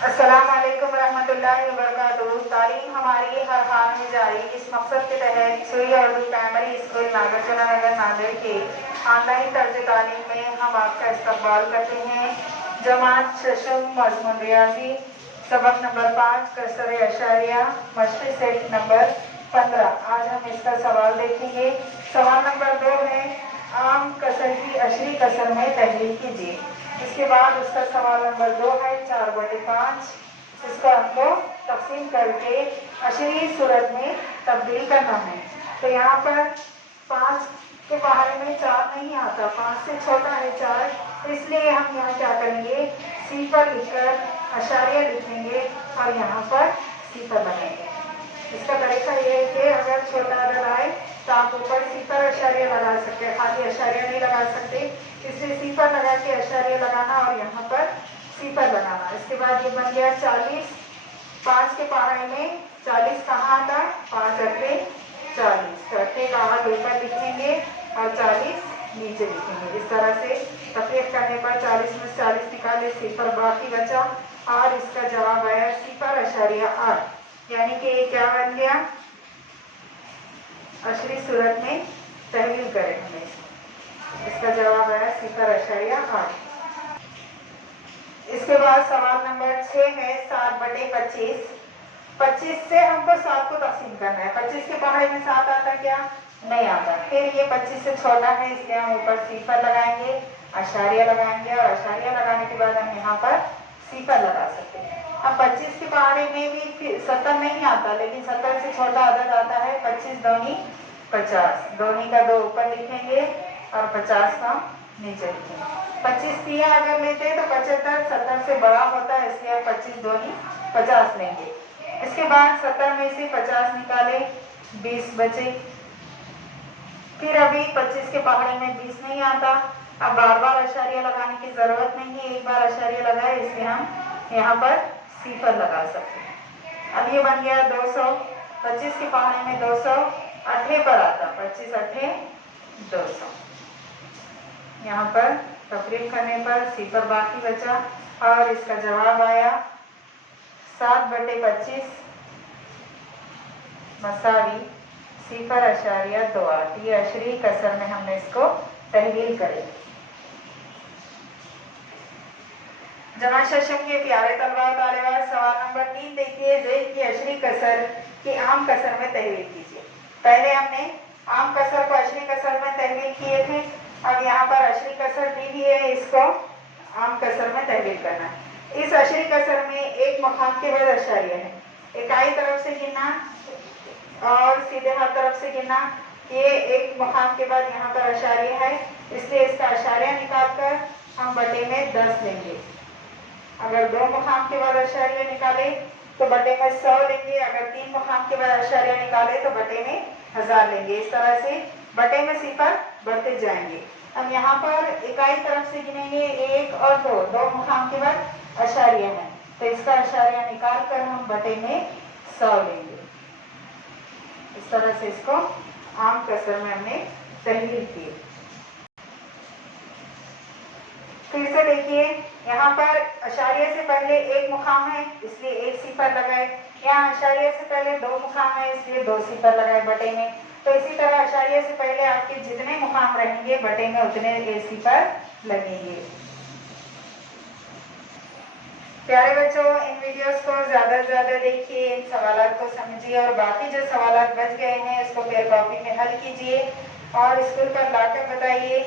अस्सलामुअलैकुम रहमतुल्लाहि व बरकातुहू। तालीम हमारी हर हाल में जारी। इस मकसद के तहत सूर्य उर्दू प्राइमरी स्कूल नागरचुना नगर नांदेड़ के ऑनलाइन तर्ज तालीम में हम आपका इस्तकबाल करते हैं। जमात शशम मजमून रियाजी सबक नंबर 5 कसर अशारिया मशक़ सेट नंबर 15। आज हम इसका सवाल देखेंगे। सवाल नंबर 2 है, आम कसर की अशरी कसर में तहरीर कीजिए। इसके बाद उसका सवाल नंबर 2 है 4/5। इसका हमको तकसीम करके अशरी सूरत में तब्दील करना है। तो यहाँ पर 5 के बाहर में 4 नहीं आता, 5 से छोटा है 4, इसलिए हम यहाँ क्या करेंगे, सिफर लिखकर अशारिया लिखेंगे और यहाँ पर सिफर लगाएंगे। इसका तरीका ये है कि अगर छोटा अदद आए तो आप ऊपर सिफर अशारिया लगा सकते हैं, खाली अशारिया नहीं लगा सकते, इसलिए सिफर लगा के अशारिया लगाना और यहाँ पर सिफर लगाना। इसके बाद ये बन गया 40। 5 के पहाड़े में 40 कहाँ आता, 5 अट्ठे 40, तो अट्ठे का हाथ ऊपर लिखेंगे और 40 नीचे लिखेंगे। इस तरह से तकरीब करने पर 40 में 40 निकाले, सिफर बाकी बचा और इसका जवाब आया सिफर अशारिया 8। यानी कि ये क्या बन गया, अशरी सूरत में तहरीर करें हमें। इसका जवाब आया सिफर अशारिया 8। इसके बाद सवाल नंबर 6 है 7/25। 25 से हमको 7 को तकसीम करना है। 25 के पहाड़े में 7 आता क्या, नहीं आता। फिर ये 25 से छोटा है, इसलिए हम ऊपर सिफर लगाएंगे, अशारिया लगाएंगे और अशारिया लगाने के बाद हम यहाँ पर सिफर लगा सकते हैं। अब 25 के पहाड़े में भी 70 नहीं आता, लेकिन 70 से छोटा अदद आता है 25 दूनी 50। दूनी का 2 ऊपर लिखेंगे और 50 का नीचे लिखेंगे। 25 दिया अगर लेते तो 75 70 से बड़ा होता है, इसलिए 25 दूनी 50 लेंगे। इसके बाद 70 में से 50 निकाले, 20 बचे। फिर अभी 25 के पहाड़े में 20 नहीं आता, अब बार बार अशारिया लगाने की जरूरत नहीं है, एक बार अशारिया लगाए, इसलिए हम यहाँ पर सिफर लगा सकते हैं। अब ये बन गया 200। 25 के पहाड़े में 200 अट्ठे पर आता, 25 अट्ठे 200। यहाँ पर तफरीक करने पर सिफर बाकी बचा और इसका जवाब आया 7/25 मसावी सिफर अशारिया 2। ये अशरी कसर में हमने इसको तहवील करे। जमा शशम के प्यारे तलबा तालिबात, सवाल नंबर 3 देखिए, ज़ैद की अशरी कसर की आम कसर में तहवील कीजिए। पहले हमने आम कसर को अशरी कसर में तहवील किए थे, अब यहाँ पर अशरी कसर दी हुई है, इसको आम कसर में तहवील करना है। इस अशरी कसर में एक मकाम के बाद अशारिया है, इकाई तरफ से गिनना और सीधे हाथ तरफ से गिनना। ये एक मकाम के बाद यहाँ पर अशारिया है, इसलिए इसका अशारिया निकाल कर हम बटे में 10 लेंगे। अगर 2 मकाम के बाद अशारिया निकाले तो बटे में 100 लेंगे, अगर 3 मकाम के बाद अशारिया निकाले तो बटे में 1000 लेंगे। इस तरह से बटे में सिफर बढ़ते जाएंगे। अब यहाँ पर इकाई तरफ से गिनेंगे 1 और 2, 2 मकाम के बाद अशारिया है, तो इसका अशारिया निकाल कर हम बटे में 100 लेंगे। इस तरह से इसको आम कसर में हमने तहरीर की। फिर से देखिए, यहाँ पर अशारिया से पहले 1 मुकाम है, इसलिए 1 सिफर लगाए। यहाँ अशारिया से पहले 2 मुकाम है, इसलिए 2 सिफर लगाए बटे में। तो इसी तरह अशारिया से पहले आपके जितने मुकाम रहेंगे बटे में उतने सिफर लगेंगे। प्यारे बच्चों, इन वीडियोस को ज़्यादा से ज़्यादा देखिए, इन सवालों को समझिए और बाकी जो सवाल बच गए हैं उसको फिर कॉपी में हल कीजिए और स्कूल पर लाकर बताइए।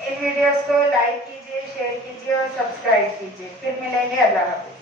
इन वीडियोस को लाइक कीजिए, शेयर कीजिए और सब्सक्राइब कीजिए। फिर मिलेंगे, अल्लाह हाफ़िज़।